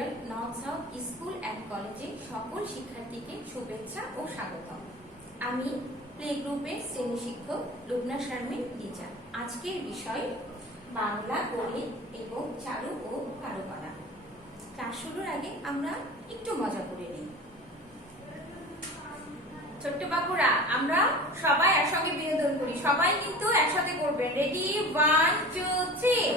Memorial north south school and কলেজে সকল শিক্ষার্থীকে শুভেচ্ছা ও স্বাগতম। আমি প্লে গ্রুপের শ্রেণী শিক্ষক লুবনা শারমিন লিজা। আজকের বিষয় বাংলা, গণিত এবং চারু ও কারুকলা। ক্লাস শুরুর আগে আমরা একটু মজা করে নিই। ছোট্ট বাবুরা, আমরা সবাই একসঙ্গে বিনোদন করি। সবাই কিন্তু একসাথে করবেন। রেডি, 1 2 3।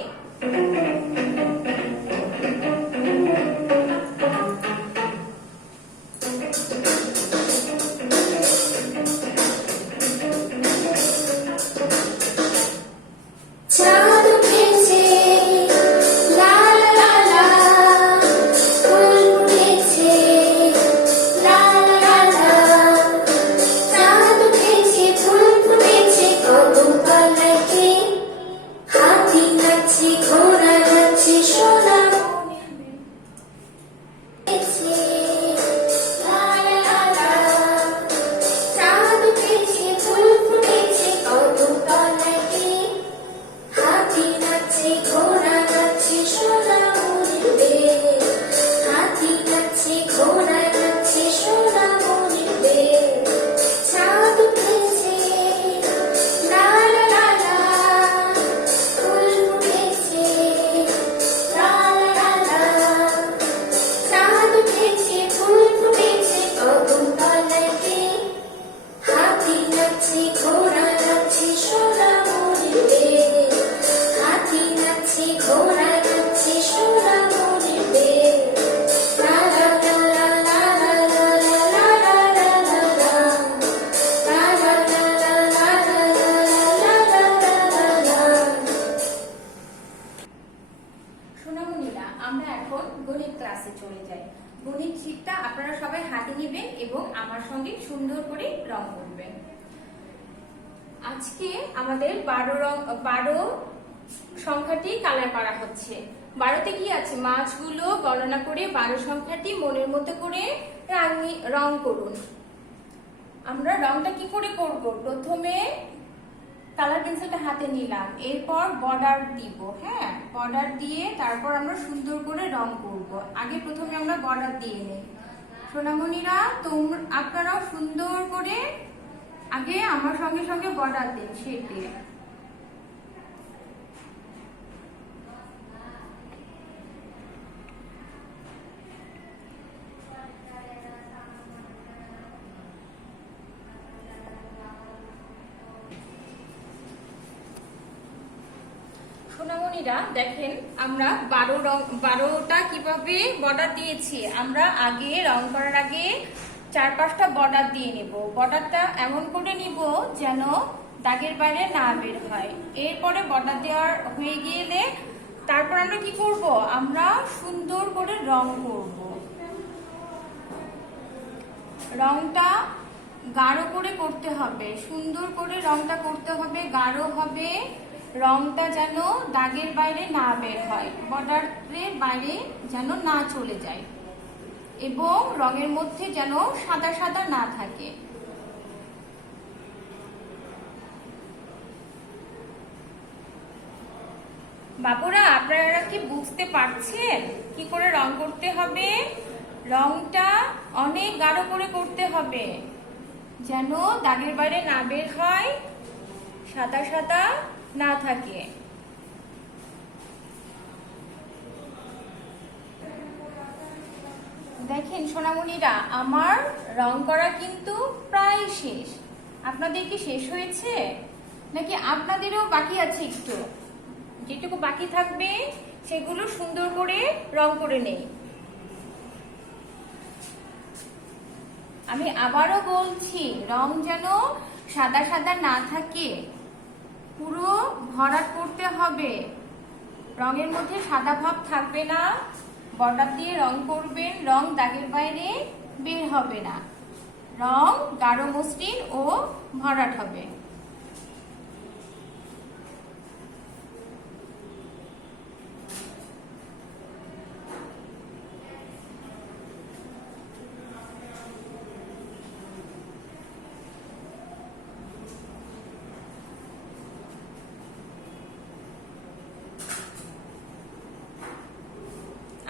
আমরা এখন গণিত ক্লাসে চলে যাই। গণিত শীটটা আপনারা সবাই হাতে নেবেন এবং আমার সঙ্গে সুন্দর করে রং করবেন। আজকে আমাদের 12 সংখ্যাটি কালার করা হচ্ছে। 12তে কি আছে? মাছগুলো গণনা করে 12 সংখ্যাটি মনের মতো করে রং করুন। আমরা রংটা কি করে করব? প্রথমে কালার পেন্সিলটা হাতে নিলাম, এরপর বর্ডার দিব। হ্যাঁ, বর্ডার দিয়ে তারপর আমরা সুন্দর করে রং করব। আগে প্রথমে আমরা বর্ডার দিয়ে নেই। সোনামণিরা, আপনারাও সুন্দর করে আগে আমার সঙ্গে সঙ্গে বর্ডার দিন, শেড দিয়ে। সোনামণিরা দেখেন, আমরা 12টা কিভাবে বর্ডার দিয়েছি। আমরা আগে রং করার আগে 4-5টা বর্ডার দিয়ে নেব। বর্ডারটা এমন করে নিব যেন দাগের বাইরে না বের হয়। এরপরে বর্ডার দেওয়ার হয়ে গেলে তারপর আমরা কি করব? আমরা সুন্দর করে রং করব। রংটা গাঢ় করে করতে হবে, সুন্দর করে রংটা করতে হবে, গাঢ় হবে। রংটা যেন দাগের বাইরে না বের হয়, বর্ডারের বাইরে যেন না চলে যায় এবং রঙের মধ্যে যেন সাদা সাদা না থাকে। বাবুরা, আপনারা কি বুঝতে পারছেন কি করে রং করতে হবে? রংটা অনেক গাঢ় করে করতে হবে যেন দাগের বাইরে না বের হয়, সাদা সাদা না থাকে। দেখেন সোনামণিরা, আমার রং করা কিন্তু প্রায় শেষ। আপনাদের কি শেষ হয়েছে নাকি আপনাদেরও বাকি আছে? একটু যেটুকু বাকি থাকবে সেগুলো সুন্দর করে রং করে নেই। আমি আবারও বলছি, রং যেন সাদা সাদা না থাকে, পুরো ভরাট করতে হবে। রঙের মধ্যে সাদা ভাব থাকবে না। বর্ডার দিয়ে রং করবেন, রং দাগের বাইরে বের হবে না। রং গাঢ় মসৃণ ও ভরাট হবে।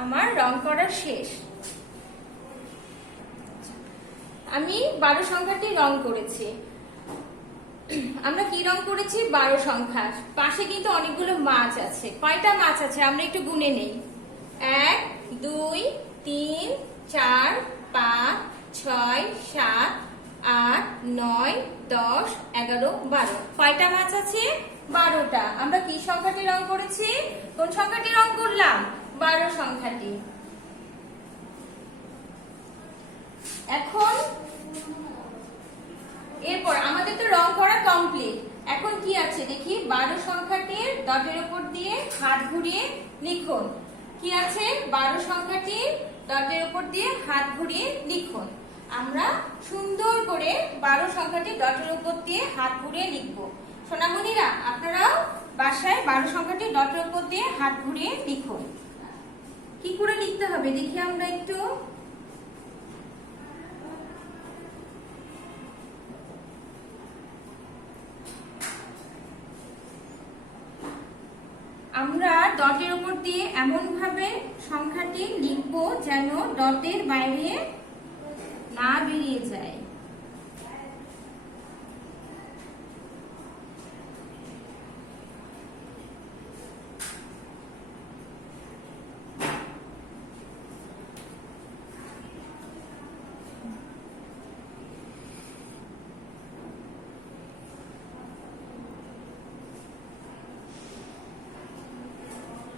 আমার রং করা শেষ। আমি 12 সংখ্যাটি রং করেছি। আমরা কি রং করেছি? 12 সংখ্যা। পাশে কিন্তু অনেকগুলো মাছ আছে। কয়টা মাছ আছে আমরা একটু গুনে নেই। 1 2 3 4 5 6 7 8 9 10 11 12। কয়টা মাছ আছে? 12টা। আমরা কি সংখ্যাটি রং করেছি? কোন সংখ্যাটি রং করলাম? 12 সংখ্যাটি। এখন এরপর আমাদের তো রং করা কমপ্লিট। এখন কি আছে দেখি। 12 সংখ্যাটির ডটের উপর দিয়ে হাত ঘুরিয়ে লিখুন। কি আছে? 12 সংখ্যাটির ডটের উপর দিয়ে হাত ঘুরিয়ে লিখুন। আমরা সুন্দর করে 12 সংখ্যাটির ডটের উপর দিয়ে হাত ঘুরিয়ে লিখব। সোনামণিরা, আপনারাও বাসায় 12 সংখ্যাটির ডটের উপর দিয়ে হাত ঘুরিয়ে লিখুন। কি করে লিখতে হবে দেখি আমরা একটু। আমরা ডটের উপর দিয়ে এমন ভাবে সংখ্যাটি লিখব যেন ডটের বাইরে না বেরিয়ে যায়।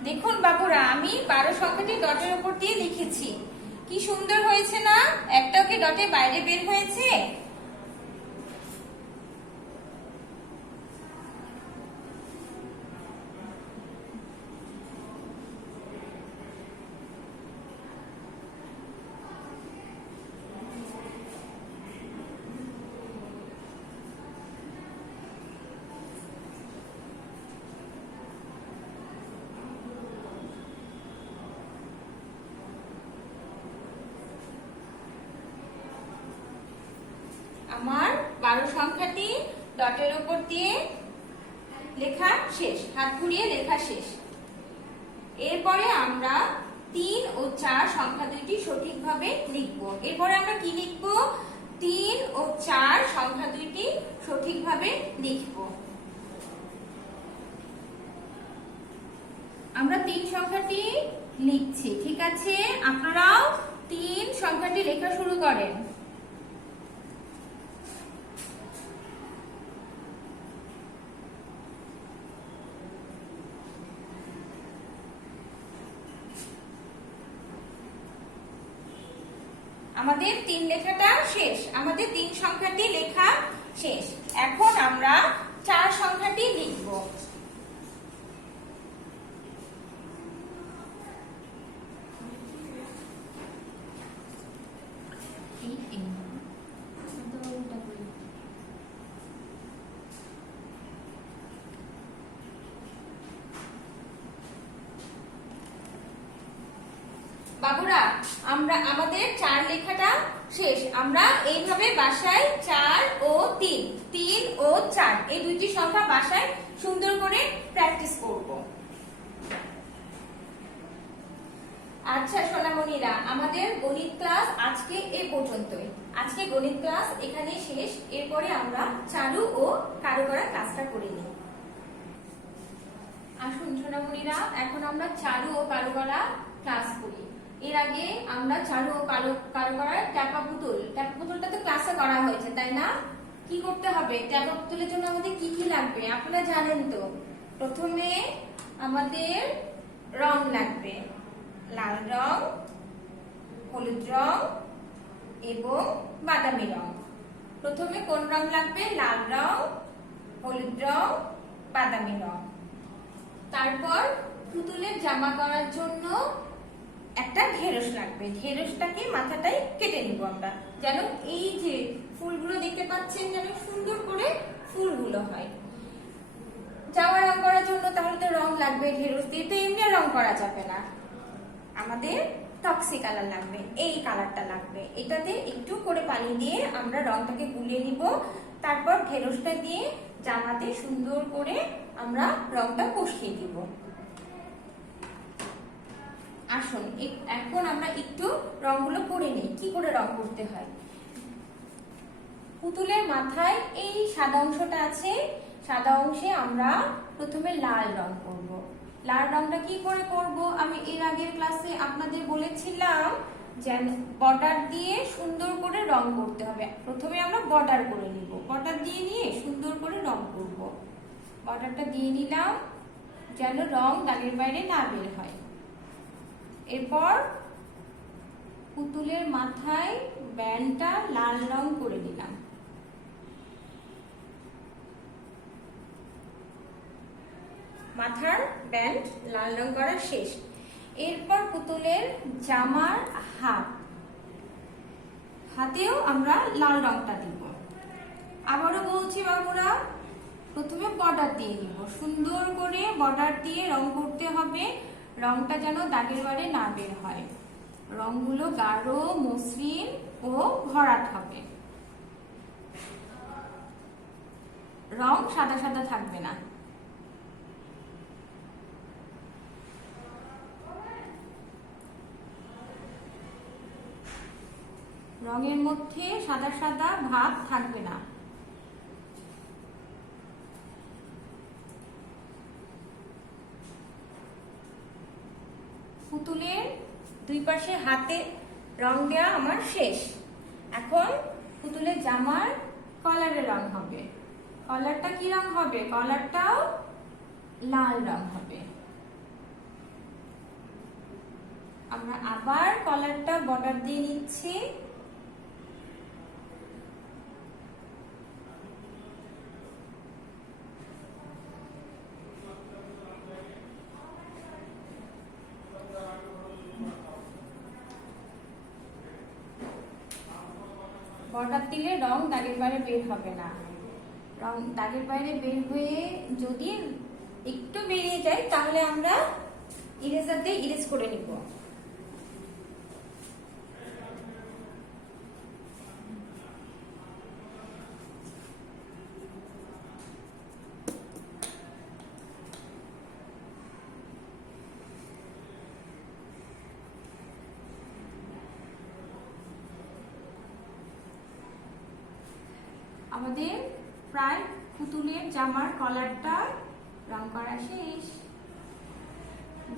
দেখুন বাবুরা, আমি 12 সংখ্যাটি ডটের উপর দিয়ে লিখেছি। কি সুন্দর হয়েছে না? একটাও কি ডটের বাইরে বের হয়েছে? আমার 12 সংখ্যাটি ডটের উপর দিয়ে লেখা শেষ, হাত ঘুরিয়ে লেখা শেষ। এরপরে আমরা 3 ও 4 সংখ্যা দুইটি সঠিকভাবে লিখব। এরপরে আমরা কি লিখব? 3 ও 4 সংখ্যা দুইটি সঠিকভাবে লিখব। আমরা 3 সংখ্যাটি লিখছি, ঠিক আছে? আপনারাও 3 সংখ্যাটি লেখা শুরু করেন। আমাদের 3 লেখাটা শেষ, আমাদের 3 সংখ্যাটি লেখা শেষ। এখন আমরা 4 সংখ্যাটি লিখব। বাবুরা, আমাদের 4 লেখাটা শেষ। আমরা এইভাবে বাসায় 4 ও 3 ও 4 এই দুইটি সংখ্যা বাসায় সুন্দর করে প্র্যাকটিস করব। আচ্ছা সোনামণিরা, আমাদের গণিত ক্লাস আজকে এ পর্যন্তই। আজকে গণিত ক্লাস এখানে শেষ। এরপরে আমরা চারু ও কারুকরা ক্লাসটা করে নিই। আসুন সোনামণিরা, এখন আমরা চারু ও কারুকরা ক্লাস করি। এর আগে আমরা চারু ও কারুকরার ট্যাপা পুতুলটা তো ক্লাসে করা হয়েছে, তাই না? কি করতে হবে? ট্যাপা পুতুলের জন্য আমাদের কি কি লাগবে আপনারা জানেন তো। প্রথমে আমাদের রং লাগবে, লাল রং, হলুদ রং এবং বাদামি রং। প্রথমে কোন রং লাগবে? লাল রং, হলুদ রং, বাদামি রং। তারপর পুতুলের জামা করার জন্য একটা ঢেঁড়স লাগবে। ঢেঁড়সটাকে মাথাটাই কেটে নিব আমরা, যেন এই যে ফুলগুলো দেখতে পাচ্ছেন যেন সুন্দর করে ফুলগুলো হয়। জামা রং করার জন্য তাহলে তো রং লাগবে, ঢেঁড়স দিয়ে তো এমনি রং করা যাবে না, আমাদের টক্সি কালার লাগবে, এই কালারটা লাগবে। এটাতে একটু করে পানি দিয়ে আমরা রংটাকে গুলিয়ে নিব। তারপর ঢেঁড়সটা দিয়ে জামাতে সুন্দর করে আমরা রংটা কষিয়ে দিব। আসুন এখন আমরা একটু রংগুলো করে নিই। কি করে রং করতে হয়। পুতুলের মাথায় এই সাদা অংশটা আছে, সাদা অংশে আমরা প্রথমে লাল রং করব। লাল রংটা কি করে করব, আমি এর আগের ক্লাসে আপনাদের বলেছিলাম যে বর্ডার দিয়ে সুন্দর করে রং করতে হবে। প্রথমে আমরা বর্ডার করে নিব, বর্ডার দিয়ে নিয়ে সুন্দর করে রং করব। বর্ডারটা দিয়ে নিলাম যেন রং দাগের বাইরে না বের হয়। এরপর পুতুলের মাথায় ব্যান্ডটা লাল রং করে দিলাম। মাথার ব্যান্ড লাল রং করা শেষ। এরপর পুতুলের জামার হাতেও আমরা লাল রংটা দিব। আবারও বলছি বাবুরা, প্রথমে বর্ডার দিয়ে দিব, সুন্দর করে বর্ডার দিয়ে রং করতে হবে, রংটা যেন দাগের বাইরে না বের হয়। রংগুলো গাঢ়, মসৃণ ও ভরাট হবে, রং সাদা সাদা থাকবে না। রঙের মধ্যে সাদা সাদা ভাব থাকবে না। পুতুলের দুই পাশে হাতে রং দেওয়া আমার শেষ। এখন পুতুলের জামার কলারের রং হবে। কলারটা কি রং হবে, কলারটাও লাল রং হবে। আমরা আবার কলারটা বর্ডার দিয়ে নিচ্ছি। বর্ডার দিলে রং দাগের বাইরে বের হবে না। রং দাগের বাইরে বের হয়ে যদি একটু বেরিয়ে যায় তাহলে আমরা ইরেজার দিয়ে ইরেজ করে নিব। আমাদের প্রায় পুতুলের জামার কলারটা রং করা শেষ।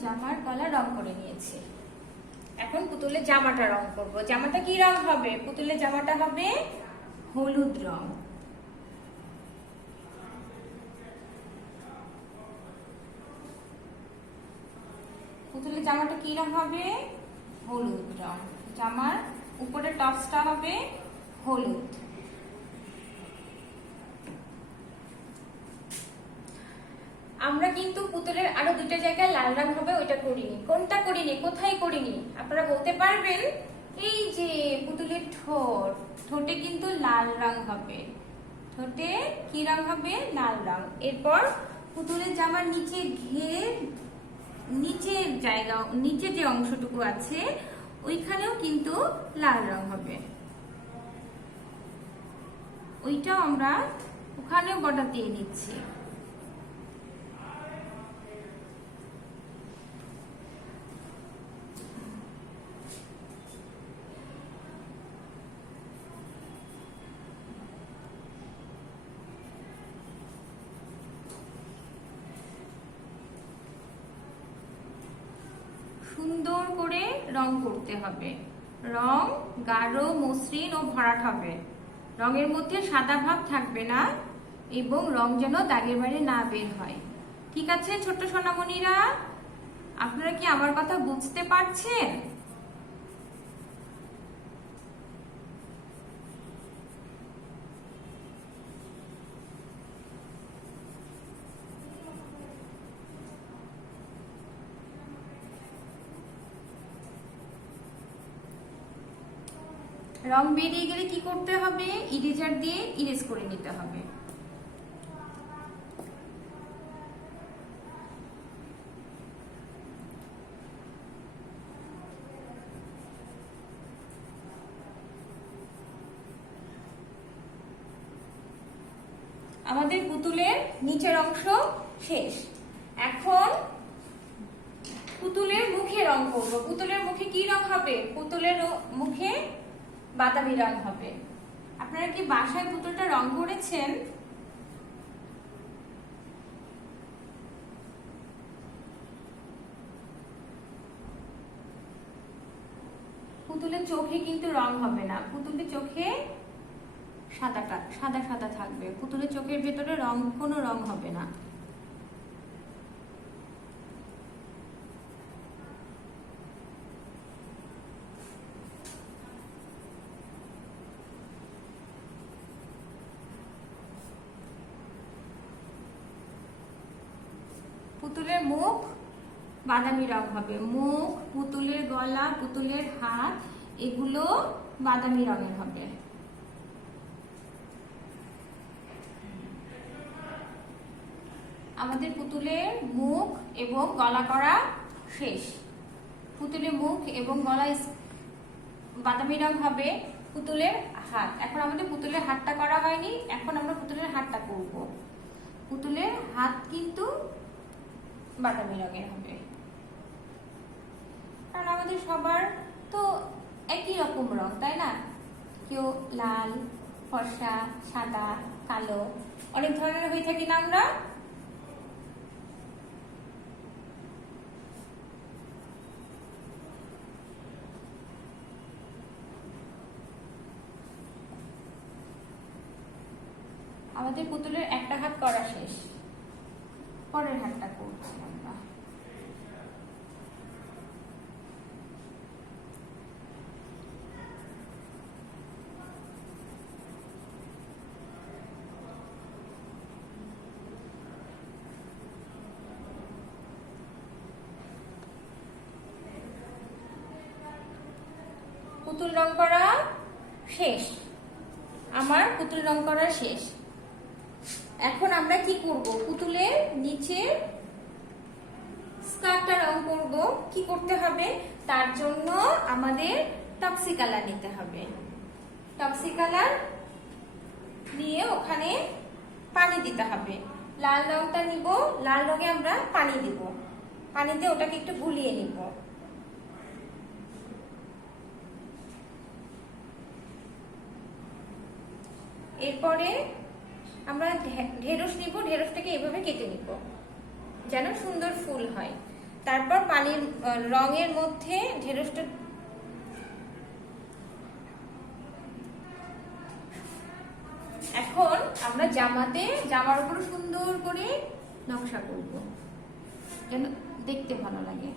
জামার কলার রং করে নিয়েছি। এখন পুতুলের জামাটা রং করব। জামাটা কি রং হবে, পুতুলের জামাটা হবে হলুদ রং। পুতুলের জামাটা কি রং হবে, হলুদ রং। জামার উপরে টপসটা হবে হলুদ। আমরা কিন্তু পুতুলের আরো দুটো জায়গায় লাল রং হবে, ওইটা করিনি। কোনটা করিনি, কোথায় করিনি আপনারা বলতে পারবেন? এই যে পুতুলের ঠোঁট, ঠোঁটে কিন্তু লাল রং হবে। ঠোঁটে কি রং হবে, লাল রং। এরপর পুতুলের জামার নিচে ঘের নিচের জায়গা, নিচে যে অংশটুকু আছে ওইখানেও কিন্তু লাল রং হবে। ওইটাও আমরা ওখানেও বর্ডার দিয়ে নিচ্ছি। সুন্দর করে রং করতে হবে। রং গাঢ়, মসৃণ ও ভরাট হবে। রঙের মধ্যে সাদা ভাব থাকবে না এবং রং যেন দাগের বাইরে না বের হয়। ঠিক আছে ছোট্ট সোনামণিরা, আপনারা কি আমার কথা বুঝতে পারছেন? রং বেরিয়ে গেলে কি করতে হবে, ইরেজার দিয়ে ইরেজ করে নিতে হবে। আমাদের পুতুলের নিচের অংশ শেষ। এখন পুতুলের মুখে রং করব। পুতুলের মুখে কি রং হবে? পুতুলের মুখে বাদামি রং হবে। আপনারা কি বাসায় পুতুলটা রং করেছেন? পুতুলের চোখে কিন্তু রং হবে না, পুতুলের চোখে সাদা সাদা থাকবে। পুতুলের চোখের ভেতরে কোনো রং হবে না। পুতুলের মুখ বাদামি রং হবে। মুখ, পুতুলের গলা, পুতুলের হাত এগুলো বাদামি রঙের হবে। আমাদের পুতুলের মুখ এবং গলা করা শেষ। পুতুলের মুখ এবং গলা বাদামি রং হবে। পুতুলের হাত, এখন আমাদের পুতুলের হাতটা করা হয়নি, এখন আমরা পুতুলের হাতটা করব। পুতুলের হাত কিন্তু বাদামি রঙের হবে, কারণ আমাদের সবার তো একই রকম রং, তাই না? কেউ লাল, ফর্সা, সাদা, কালো, অনেক ধরনের হয়ে থাকি না আমরা। আমাদের পুতুলের একটা হাত করা শেষ, পরের হাতটা করছি আমরা। পুতুল রং করা শেষ, আমার পুতুল রং করা শেষ। এখন আমরা কি করব? পুতুলের নিচে স্কার্টটা রং করব। কি করতে হবে? তার জন্য আমাদের টক্সি কালার নিতে হবে। টক্সি কালার নিয়ে ওখানে পানি দিতে হবে। লাল রংটা নিব, লাল রঙে আমরা পানি দিব, পানি দিয়ে ওটাকে একটু গুলিয়ে নিব। এরপরে আমরা ঢেঁড়স নিব, ঢেঁড়সটাকে এভাবে কেটে নিব যেন সুন্দর ফুল হয়। তারপর পানির রঙের মধ্যে ঢেঁড়সটা এখন আমরা জামার উপর সুন্দর করে নকশা করব যেন দেখতে ভালো লাগে।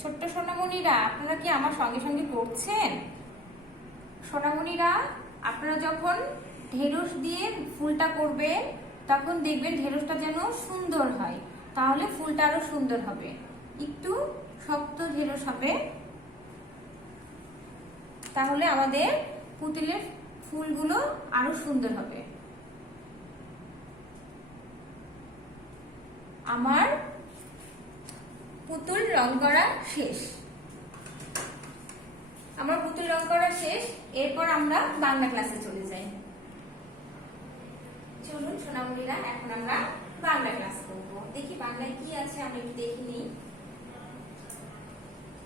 ছোট্ট সোনামণিরা, আপনারা কি আমার সঙ্গে সঙ্গে করছেন? সোনামণিরা, আপনারা যখন ঢেঁড়স দিয়ে ফুলটা করবেন তখন দেখবেন ঢেঁড়সটা যেন সুন্দর হয়, তাহলে ফুলটা আরো সুন্দর হবে। একটু শক্ত ঢেঁড়স হবে, তাহলে আমাদের পুতুলের ফুলগুলো আরো সুন্দর হবে। আমার পুতুল রং করা শেষ, আমার পুতুল রং করা শেষ। এরপর আমরা বাংলা ক্লাসে চলে যাই। চলুন সোনামণিরা, এখন আমরা বাংলা ক্লাস করব। দেখি বাংলায় কি আছে আমরা একটু দেখে নিই।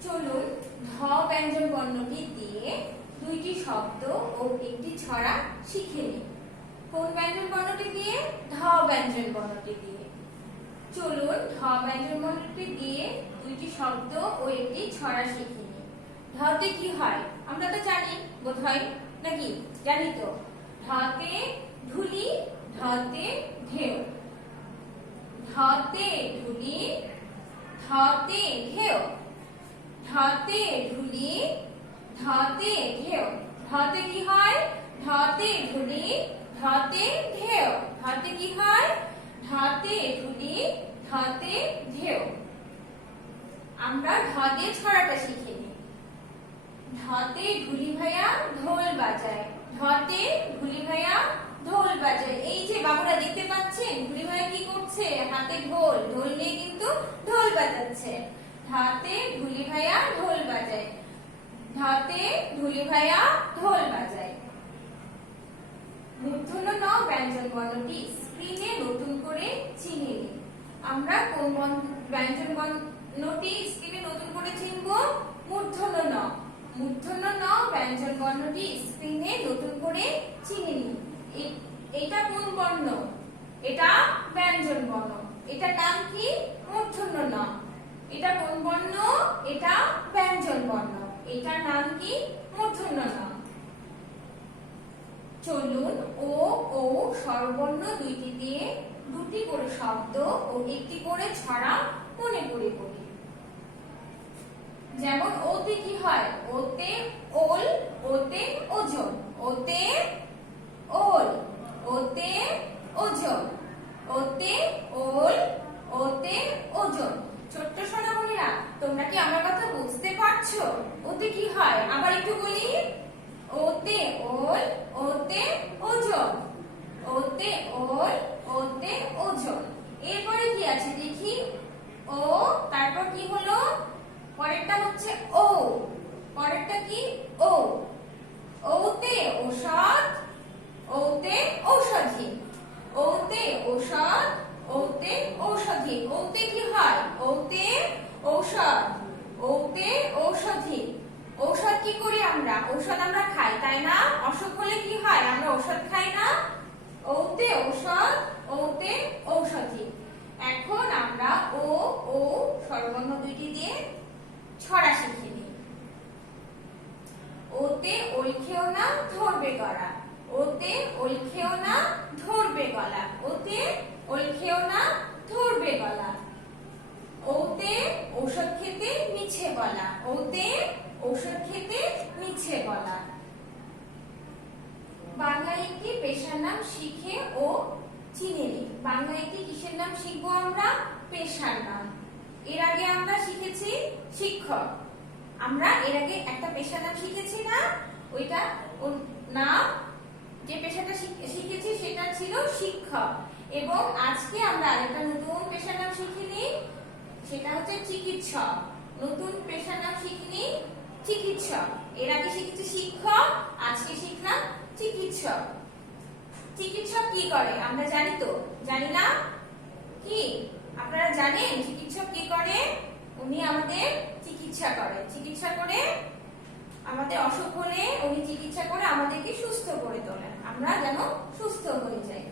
চলুন ধ ব্যঞ্জন বর্ণটি দিয়ে দুইটি শব্দ ও একটি ছড়া শিখে নিই। কোন ব্যঞ্জন বর্ণটি দিয়ে? ধ ব্যঞ্জন বর্ণটি দিয়ে। চলুন ধ ব্যঞ্জন বর্ণটি দিয়ে দুইটি শব্দ ও একটি ছড়া শিখে নিই। ধতে কি হয় আমরা তো জানি বোধহয়, নাকি? জানি তো। ধতে ধুলি, ধতে ঢেউ। ধতে ধুলি, ধতে ঢেউ। ধতে ধুলি, ধতে ঢেউ। ধতে কি হয়? ধতে ধুলি, ধতে ঢেউ। ধতে কি হয়? ধতে ধুলি, ধতে ঢেউ। আমরা ধ দিয়ে ছড়াটা শিখে নিই। ধতে ধুলি ভাইয়া ঢোল বাজায়। ধতে ধুলি ভাইয়া ঢোল বাজায়। এই যে বাবুরা দেখতে পাচ্ছেন ধুলি ভাইয়া কি করছে, হাতে ঢোল, ঢোল নিয়ে কিন্তু ঢোল বাজাচ্ছে। হাতে ধুলি ভাইয়া ঢোল বাজায়, হাতে ধুলি ভাইয়া ঢোল বাজায়। মূর্ধন্য ন ব্যঞ্জন বর্ণটি স্ক্রিনে নতুন করে চিনে নিন। আমরা কোন ব্যঞ্জন বর্ণটি স্ক্রিনে নতুন করে চিনব? মূর্ধন্য ন। মূর্ধন্য ন ব্যঞ্জন বর্ণটি স্ক্রিনে নতুন করে চিনে নিন। এটা কোন বর্ণ? এটা ব্যঞ্জন বর্ণ। এটার নাম কি? মূর্ধন্য ন। এটা কোন বর্ণ? এটা ব্যঞ্জন বর্ণ। এটার নাম কি? মূর্ধন্য ন। চলুন ও ও স্বরবর্ণ দুইটি দিয়ে দুটি করে শব্দ ও একটি করে ছড়া মনে করে পড়ি। যেমন ওতে কি হয়? ওতে ওল, ওতে ওজন, ওতে ওল, ওতে ওজন, ওতে ওল, ওতে ওজন। ছোট্ট সোনামণিরা, তোমরা কি আমার কথা বুঝতে পারছো? ওতে কি হয় আবার একটু বলি। ওতে ওল, ওতে ওজন, ওতে ওল, ওতে ওজন। এরপরে কি আছে দেখি? ও, তারপর কি হলো? পরেরটা হচ্ছে ও, পরেরটা কি? ও। ওতে ঔষধ, ওতে ঔষধি, ওতে ঔষধ, ওতে ঔষধি। ওতে কি হয়? ওতে ঔষধ, ওতে ঔষধি। ঔষধ কি করি আমরা? ঔষধ আমরা খাই, তাই না? অসুখ হলে কি হয়? আমরা ঔষধ খাই না? ওতে ঔষধ, ওতে ঔষধি। এখন আমরা ও ও স্বরবর্ণ দুইটি দিয়ে ছড়া শিখে নিই। ওতে ওল খেও না ধরবে গলা, ওতে ওল খেও না ধরবে গলা, ওতে ওল খেও না ধরবে গলা। ওতে ঔষধ খেতে মিছে বলা, ওতে ঔষধ খেতে মিছে বলা। বাংলা একটি পেশার নাম শিখে ও চিনে নিই। বাংলা একটি কিসের নাম শিখবো আমরা? পেশার নাম। এর আগে আমরা শিখেছি শিক্ষক। আমরা এর আগে একটা পেশার নাম শিখেছি না? ওইটা নাম, যে পেশাটা শিখেছি সেটা ছিল শিক্ষক। এবং আজকে আমরা আরেকটা নতুন পেশার নাম শিখিনি, সেটা হচ্ছে চিকিৎসক। নতুন পেশার নাম শিখিনি চিকিৎসক। এর আগে শিখেছি শিক্ষক, আজকে শিখলাম চিকিৎসক। চিকিৎসক কি করে আমরা জানি তো? জানি না? কি আপনারা জানেন চিকিৎসক কি করে? উনি আমাদের চিকিৎসা করে। চিকিৎসা করে আমাদের অসুখ হলে উনি চিকিৎসা করে আমাদেরকে সুস্থ করে তোলেন, আমরা যেন সুস্থ হয়ে যাই।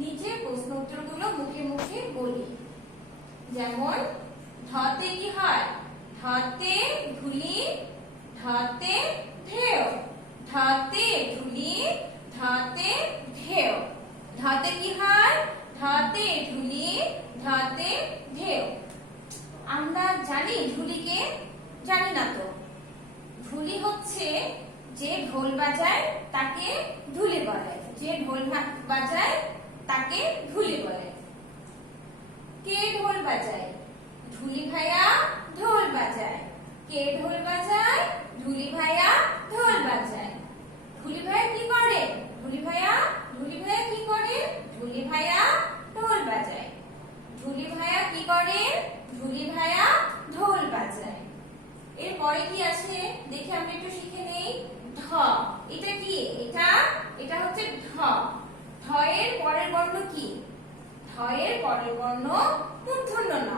নিচে প্রশ্ন উত্তরগুলো মুখে মুখে বলি। যেমন ধতে কি হয়? ধতে ধুলি, ধতে ঢেউ, ধতে ধুলি, ধতে ঢেউ। ধতে কি হয়? ধতে ধুলি, ধতে ঢেউ। আমরা জানি ঢুলিকে? জানি না তো। ঢুলি হচ্ছে যে ঢোল বাজায় তাকে ঢুলি বলে, যে ঢোল বাজায় তাকে ঢুলি বলে। কে ঢোল বাজায়? ঢুলি ভাইয়া ঢোল বাজায়। কে ঢোল বাজায়? ঢুলি ভাইয়া ঢোল বাজায়। ঢুলি ভাইয়া কি করে? ঢুলি ভাইয়া কি করে? ঢুলি ভাইয়া ঢোল বাজায়। ঢুলি ভাইয়া কি করে? ঢুলি ভাইয়া ঢোল বাজায়। এরপরে কি আছে দেখে আমরা একটু শিখে নেই। ঢ, এটা কি? এটা হচ্ছে ঢ। ঢ এর পরের বর্ণ কি? ঢ এর পরের বর্ণ মূর্ধন্য ন।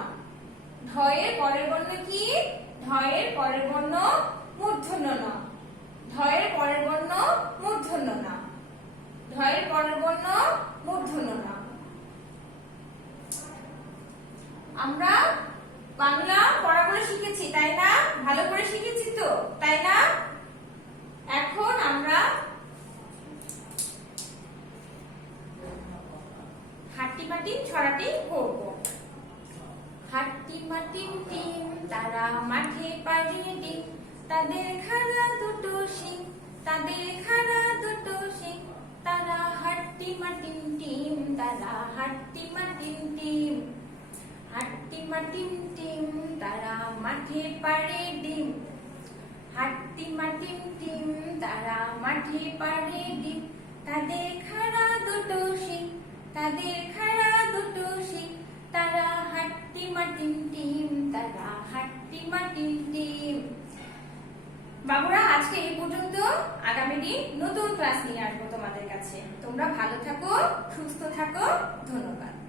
ঢ এর পরের বর্ণ কি? ঢ এর পরের বর্ণ মূর্ধন্য ন। ঢ এর পরের বর্ণ মূর্ধন্য ন। ঢ এর পরের বর্ণ মূর্ধন্য ন। আমরা বাংলা পড়াগুলো শিখেছি তাই না? ভালো করে শিখেছি তো তাই না? এখন আমরা হাট্টিমাটি ছড়াটি করব। হাট্টিমাটিম টিম তারা মাঠে পাড়ে ডিম, তাদের খাড়া দুটো শিং, তাদের খাড়া দুটো শিং, তারা হাট্টিমাটিম টিম, তারা হাট্টিমাটিম টিম। হাট্টিমাটিম টিম তারা মাঠে পাড়ে ডিম, হাট্টিমাটিম টিম তারা মাঠে পাড়ে ডিম, তাদের খাড়া দুটো শিং, তাদের খাড়া দুটো শিং, তারা হাট্টিমা টিম টিম, তারা হাট্টিমা টিম টিম। বাবুরা, আজকে এই পর্যন্ত। আগামী দিন নতুন ক্লাস নিয়ে আসবো তোমাদের কাছে। তোমরা ভালো থাকো, সুস্থ থাকো। ধন্যবাদ।